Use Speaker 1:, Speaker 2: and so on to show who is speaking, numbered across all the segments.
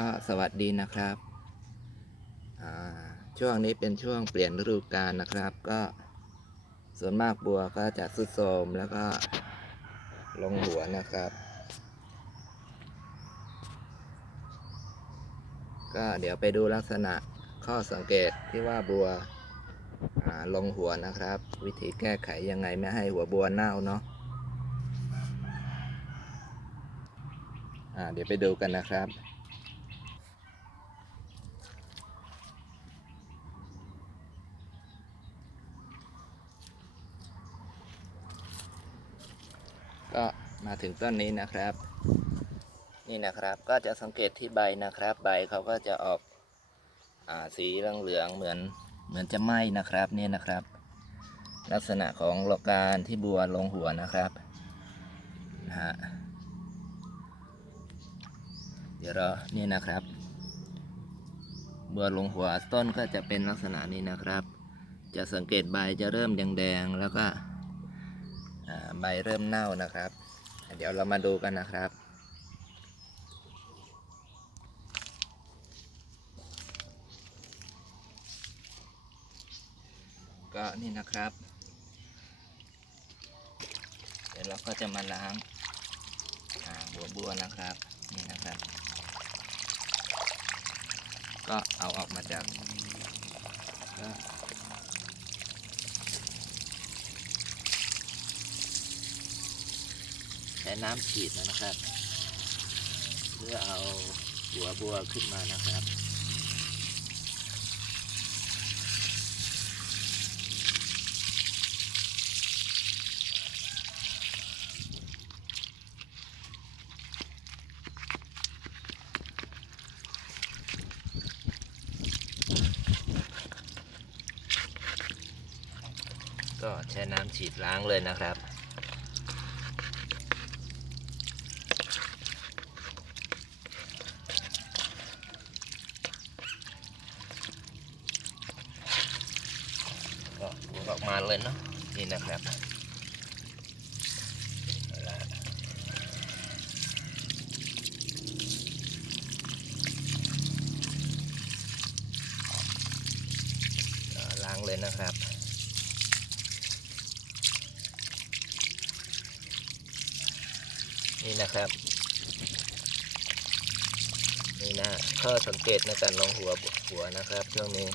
Speaker 1: ก็สวัสดีนะครับช่วงนี้เป็นช่วงเปลี่ยนฤดูกาลนะครับ ก็ส่วนมากบัวก็จะสุดโทมแล้วก็ลงหัวนะครับ ก็เดี๋ยวไปดูลักษณะข้อสังเกตที่ว่าบัวลงหัวนะครับ วิธีแก้ไขยังไงไม่ให้หัวบัวเน่าเนาะอ่าเดี๋ยวไปดูกันนะครับ ก็มาถึงต้นนี้นะครับ นี่นะครับก็จะสังเกตที่ใบนะครับ ใบเขาก็จะออกอาสีเหลืองเหมือนเหมือนจะไหม้นะครับนี่นะครับ ลักษณะของโลกการที่บัวลงหัวนะครับนะฮะเดี๋ยวเรานี่นะครับ บัวลงหัวต้นก็จะเป็นลักษณะนี้นะครับ จะสังเกตใบจะเริ่มแดงๆแล้วก็ ใบเริ่มเน่านะครับ เดี๋ยวเรามาดูกันนะครับก็นี่นะครับ เดี๋ยวเราก็จะมาล้างาบัวบัวนะครับนี่นะครับ ก็เอาออกมาจากก็ใช้น้ำฉีดนะครับ เพื่อเอาหัวบัวขึ้นมานะครับก็ใช้น้ำฉีดล้างเลยนะครับ ก็ดูออกมาเลยเนะนี่นะครับเอาละก็ล้างเลยนะครับนี่นะครับนี่นะข้อสังเกตในการลงหัวหัวนะครับช่วงนี้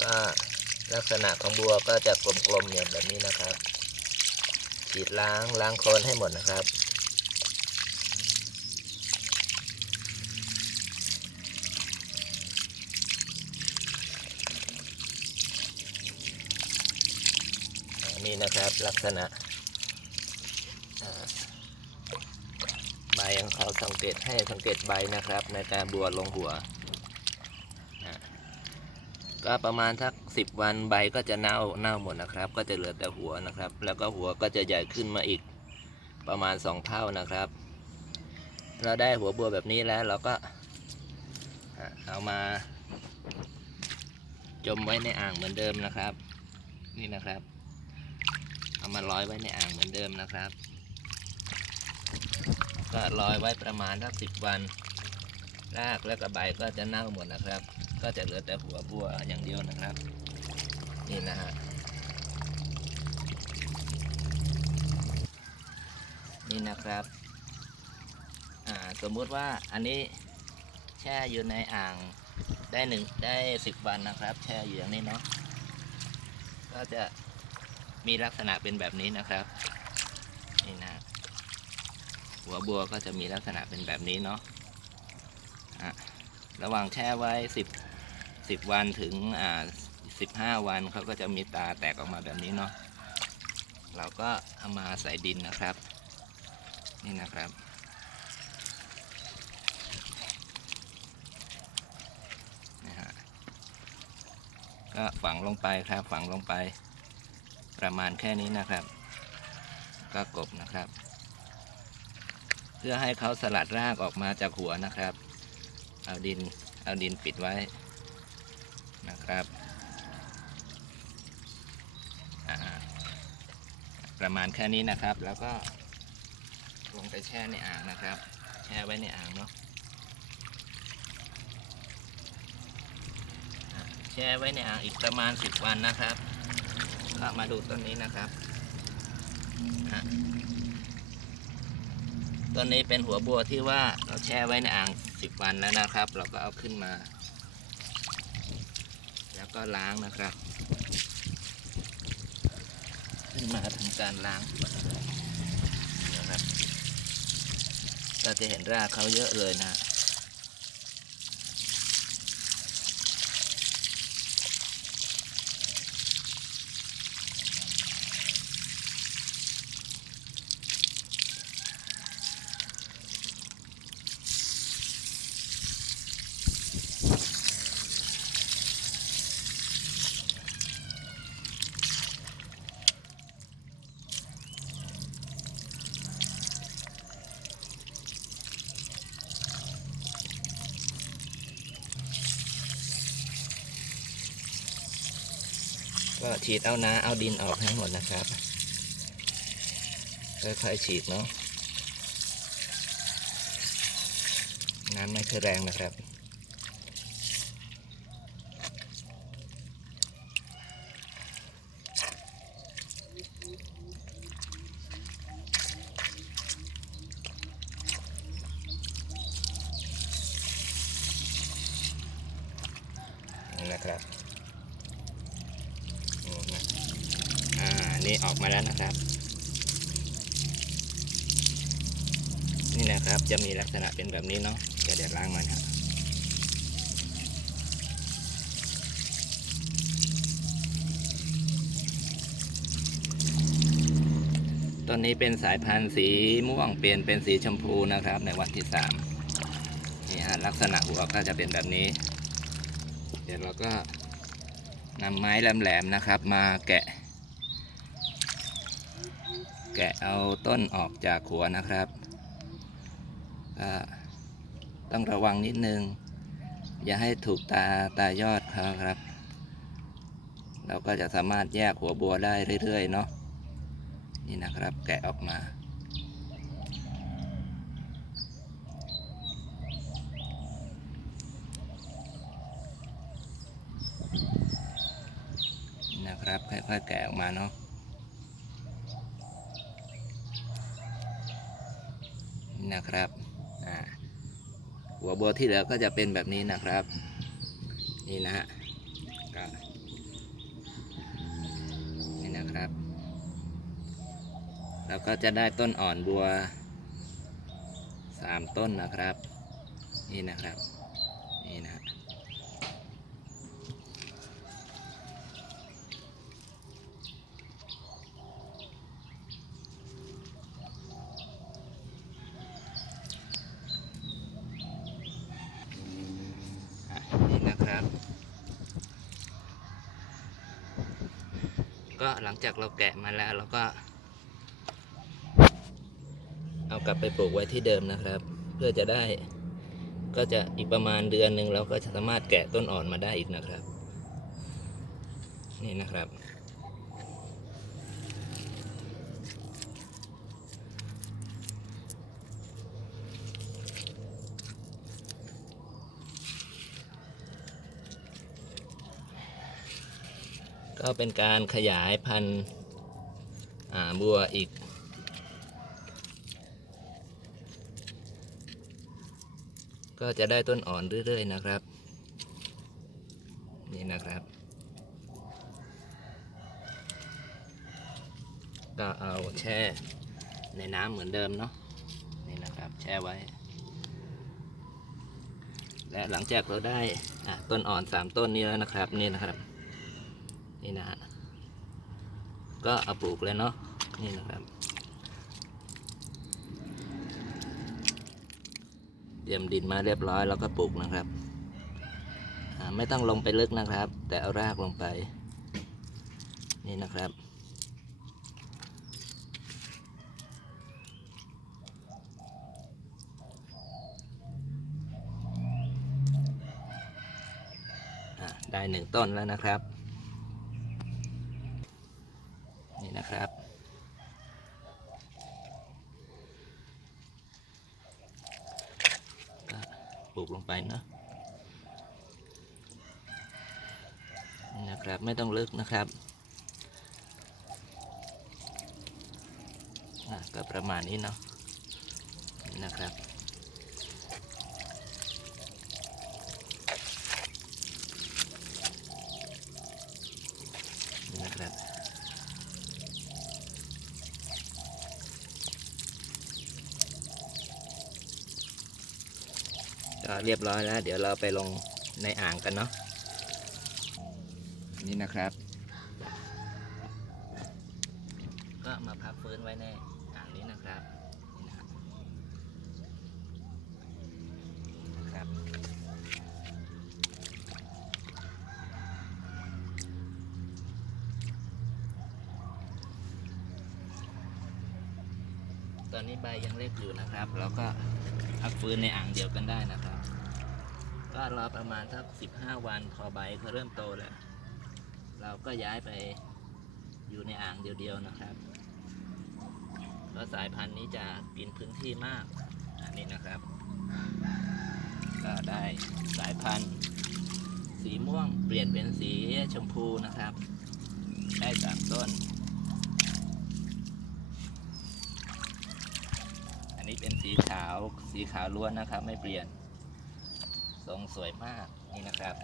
Speaker 1: ก็ ลักษณะของบัวก็จะกลมๆอย่างแบบนี้นะครับ ฉีดล้างล้างโคลนให้หมดนะครับนี่นะครับลักษณะใบของเขาสังเกตให้สังเกตใบนะครับ ในการบัวลงหัว ก็ประมาณทักสิบวันใบก็จะเน่าเน่าหมดนะครับ ก็จะเหลือแต่หัวนะครับ แล้วก็หัวก็จะใหญ่ขึ้นมาอีกประมาณสองเท่านะครับ เราได้หัวบัวแบบนี้แล้วเราก็เอามา จมไว้ในอ่างเหมือนเดิมนะครับ นี่นะครับ เอามาร้อยไว้ในอ่างเหมือนเดิมนะครับ ก็ลอยไว้ประมาณสักสิบวันรากและกระใบก็จะเน่าหมดนะครับ ก็จะเหลือแต่หัวบัวอย่างเดียวนะครับ นี่นะฮะนี่นะครับสมมุติว่าอันนี้แช่อยู่ในอ่างได้หนึ่งได้สิบวันนะครับ แช่อยู่อย่างนี้เนาะก็จะมีลักษณะเป็นแบบนี้นะครับนี่นะหัวบัวก็จะมีลักษณะเป็นแบบนี้เนาะอะระหว่างแช่ไว้สิบ สิบวันถึงอ่าสิบห้าวันเขาก็จะมีตาแตกออกมาแบบนี้เนาะเราก็เอามาใส่ดินนะครับ นี่นะครับนะฮะก็ฝังลงไปครับฝังลงไป ประมาณแค่นี้นะครับ ก็กบนะครับ เพื่อให้เขาสลัดรากออกมาจากหัวนะครับ เอาดินเอาดินปิดไว้ นะครับ ประมาณแค่นี้นะครับ แล้วก็ลงไปแช่ในอ่างนะครับ แช่ไว้ในอ่างเนาะแช่ไว้ในอ่างอีกประมาณสิบวันนะครับก็มาดูต้นนี้นะครับต้นนี้เป็นหัวบัวที่ว่าเราแช่ไว้ในอ่างสิบวันแล้วนะครับ เราก็เอาขึ้นมา แล้วก็ล้างนะครับขึ้นมาทำการล้างนะครับเราจะเห็นรากเขาเยอะเลยนะ ก็ฉีดเอาน้าเอาดินออกให้หมดนะครับค่อยๆฉีดเนาะน้ำไม่ค่อยแรงนะครับนี่นะครับ อืมนะอ่า นี่ออกมาแล้วนะครับ นี่นะครับจะมีลักษณะเป็นแบบนี้เนาะเดี๋ยวเดี๋ยวล้างมันครับต้นนี้เป็นสายพันธุ์สีม่วงเปลี่ยนเป็นสีชมพูนะครับ ในวันที่สามนี่ฮะลักษณะหัวก็จะเป็นแบบนี้ เดี๋ยวเราก็นำไม้แหลมๆนะครับ มาแกะ กะเอาต้นออกจากหัวนะครับก็ต้องระวังนิดนึง อย่าให้ถูกตาตายอดเขาครับ เราก็จะสามารถแยกหัวบัวได้เรื่อยๆเนาะ นี่นะครับแกะออกมานะครับค่อยๆแกะออกมาเนาะ นี่นะครับหัวบัวที่เหลือก็จะเป็นแบบนี้นะครับ นี่นะฮะนี่นะครับ แล้วก็จะได้ต้นอ่อนบัวสามต้นนะครับ นี่นะครับ นี่นะ อะนี่นะครับ ก็หลังจากเราแกะมาแล้วเราก็ เอากลับไปปลูกไว้ที่เดิมนะครับ เพื่อจะได้ก็จะอีกประมาณเดือนหนึ่งเราก็จะสามารถแกะต้นอ่อนมาได้อีกนะครับ นี่นะครับ ก็เป็นการขยายพันธุ์บัวอีก ก็จะได้ต้นอ่อนเรื่อยๆนะครับ นี่นะครับ ก็เอาแช่ในน้ำเหมือนเดิมเนาะนี่นะครับแช่ไว้ และหลังจากเราได้ต้นอ่อนสามต้นนี้แล้วนะครับนี่นะครับ นี่นะฮะก็เอาปลูกเลยเนาะนี่นะครับเตรียมดินมาเรียบร้อยแล้วก็ปลูกนะครับไม่ต้องลงไปลึกนะครับ แต่เอารากลงไป นี่นะครับได้หนึ่งต้นแล้วนะครับ นะครับเนาะนะครับไม่ต้องลึกนะครับก็ประมาณนี้เนาะนะครับ นี่นะครับ ก็ เรียบร้อยแล้ว เดี๋ยวเราไปลงในอ่างกันเนาะนี่นะครับ ก็มาพักฟื้นไว้ในอ่างนี้นะครับนี่นะครับนะครับ ตอนนี้ใบยังเล็กอยู่นะครับเราก็พักฟื้นในอ่างเดียวกันได้นะครับ ก็รอประมาณสัก15วันพอใบเขาเริ่มโตแล้ว เราก็ย้ายไปอยู่ในอ่างเดียวๆนะครับเพราะสายพันธุ์นี้จะกินพื้นที่มาก อันนี้นะครับ ก็ได้สายพันธุ์สีม่วงเปลี่ยนเป็นสีชมพูนะครับ ได้สามต้น อันนี้เป็นสีขาว สีขาวล้วนนะครับ ไม่เปลี่ยน ทรงสวยมากนี่นะครับ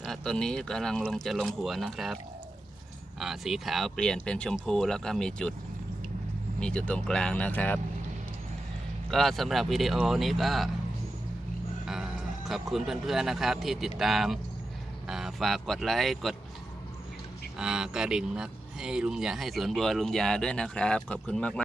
Speaker 1: ก็ตัวนี้กำลังลงจะลงหัวนะครับอ่าสีขาวเปลี่ยนเป็นชมพูแล้วก็มีจุดมีจุดตรงกลางนะครับ ก็สำหรับวิดีโอนี้ก็ อบคุณเพื่อนๆนะครับที่ติดตามาฝากกดไลค์กดกระดิ่งนะให้ลุงยาให้สวนบัวลุงยาด้วยนะครับ ขอบคุณมากๆ